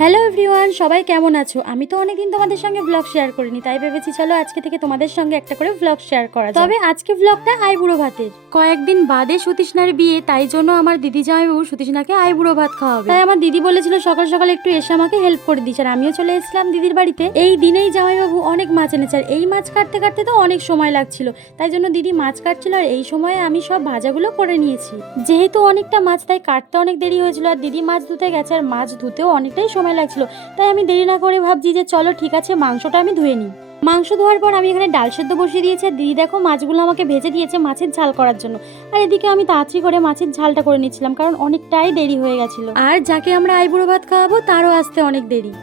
Hello everyone, সবাই কেমন আছো? আমি তো অনেকদিন তোমাদের সঙ্গে ব্লগ শেয়ার করিনি, তাই ভেবেছি চলো আজকে থেকে তোমাদের সঙ্গে একটা করে ব্লগ শেয়ার করা যায়। তবে আজকে ব্লগটা আইবুড়ো ভাতের। কয়েকদিন বাদে সুতৃষ্ণার বিয়ে, তাই জন্য আমার দিদি জামাইবাবু সুতৃষ্ণাকে আইবুড়ো ভাত খাওয়াবে। তাই আমার দিদি বলেছিল সকাল সকাল একটু এসে আমাকে হেল্প করে দিস, আর আমিও চলে এসেছিলাম দিদির বাড়িতে। এই দিনেই জামাইবাবু অনেক মাছ এনেছে, আর এই মাছ কাটতে কাটতে তো অনেক সময় লাগছিল, তাই জন্য দিদি মাছ কাটছিল, আর এই সময়ে আমি সব ভাজাগুলো করে নিয়েছি। যেহেতু অনেকটা মাছ, তাই কাটতে অনেক দেরি হয়েছিল, আর দিদি মাছ ধুতে গেছে, আর মাছ ধুতেও অনেকটাই সময় লাগছিল। তাই আমি দেরি না করে ভাবছি যে চলো ঠিক আছে, মাংসটা আমি ধুয়ে নিই। মাংস ধোয়ার পর আমি এখানে ডাল সেদ্ধ বসিয়ে দিয়েছি, আর দিদি দেখো মাছগুলো আমাকে ভেজে দিয়েছে মাছের ঝাল করার জন্য। আর এদিকে আমি তাড়াতাড়ি করে মাছের ঝালটা করে নিচ্ছিলাম, কারণ অনেকটাই দেরি হয়ে গেছিল, আর যাকে আমরা আইবুড়ো ভাত খাওয়াবো তারও আসতে অনেক দেরি।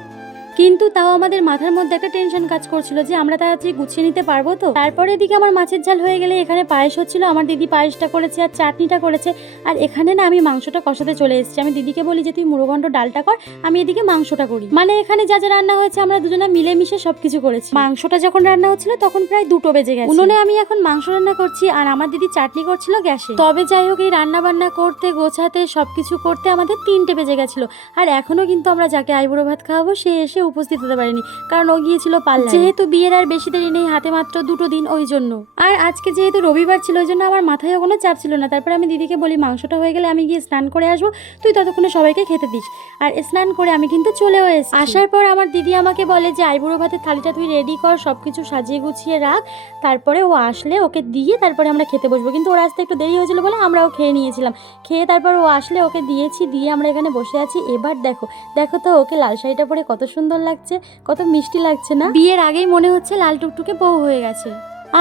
কিন্তু তাও আমাদের মাথার মধ্যে একটা টেনশন কাজ করছিল যে আমরা তাড়াতাড়ি গুছিয়ে নিতে পারবো তো। তারপরে এদিকে আমার মাছের ঝাল হয়ে গেলে এখানে পায়েস হচ্ছিল, আমার দিদি পায়েসটা করেছে আর চাটনিটা করেছে। আর এখানে না আমি মাংসটা কষাতে চলে এসেছি। আমি দিদিকে বলি যে তুই মুড়োঘণ্ট ডালটা কর, আমি এদিকে মাংসটা করি। মানে এখানে যা যা রান্না হয়েছে আমরা দুজনে মিলেমিশে সবকিছু করেছি। মাংসটা যখন রান্না হচ্ছিল তখন প্রায় 2টো বেজে গেছে। উনুনে আমি এখন মাংস রান্না করছি, আর আমার দিদি চাটনি করছিল গ্যাসে। তবে যাই হোক, এই রান্না বান্না করতে গোছাতে সবকিছু করতে আমাদের 3টে বেজে গেছিল। আর এখনো কিন্তু আমরা যাকে আইবুড়ো ভাত খাওয়াবো সে এসে উপস্থিত হতে পারেনি, কারণ ও গিয়েছিল পার্লারে। যেহেতু বিয়ের আর বেশি দেরি নেই, হাতে মাত্র 2টো দিন, ওই জন্য। আর আজকে যেহেতু রবিবার ছিল, ওই জন্য আমার মাথায় কোনো চাপ ছিল না। তারপর আমি দিদিকে বলি মাংসটা হয়ে গেলে আমি গিয়ে স্নান করে আসবো, তুই ততক্ষণে সবাইকে খেতে দিস। আর স্নান করে আমি কিন্তু চলেও এসেছি। আসার পর আমার দিদি আমাকে বলে যে আইবুড়ো ভাতের থালিটা তুই রেডি কর, সবকিছু সাজিয়ে গুছিয়ে রাখ, তারপরে ও আসলে ওকে দিয়ে তারপরে আমরা খেতে বসবো। কিন্তু ওর আসতে একটু দেরি হয়েছিল বলে আমরাও খেয়ে নিয়েছিলাম। খেয়ে তারপর ও আসলে ওকে দিয়েছি, দিয়ে আমরা এখানে বসে আছি। এবার দেখো দেখো তো ওকে লাল শাড়িটা পরে কত সুন্দর লাগছে, কত মিষ্টি লাগছে না? বিয়ের আগেই মনে হচ্ছে লাল টুকটুকে বউ হয়ে গেছে।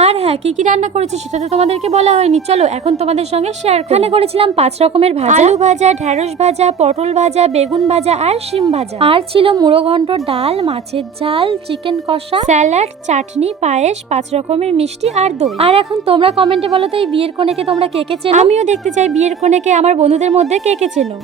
আর হ্যাঁ, কি কি রান্না করেছি সেটা তো তোমাদেরকে বলা হয়নি, চলো এখন তোমাদের সঙ্গে শেয়ার করি। এখানে করেছিলাম 5 রকমের ভাজা, আলু ভাজা, ঢেঁড়স ভাজা, পটল ভাজা, বেগুন ভাজা আর শিম ভাজা। আর ছিল মুড়ো ঘন্ট, ডাল, মাছের ঝাল, চিকেন কষা, স্যালাড, চাটনি, পায়েস, 5 রকমের মিষ্টি আর দই। আর এখন তোমরা কমেন্টে বলো তো এই বিয়ের কনেকে তোমরা কে কে চেনো? আমিও দেখতে চাই বিয়ের কনেকে আমার বন্ধুদের মধ্যে কে কে চেনো।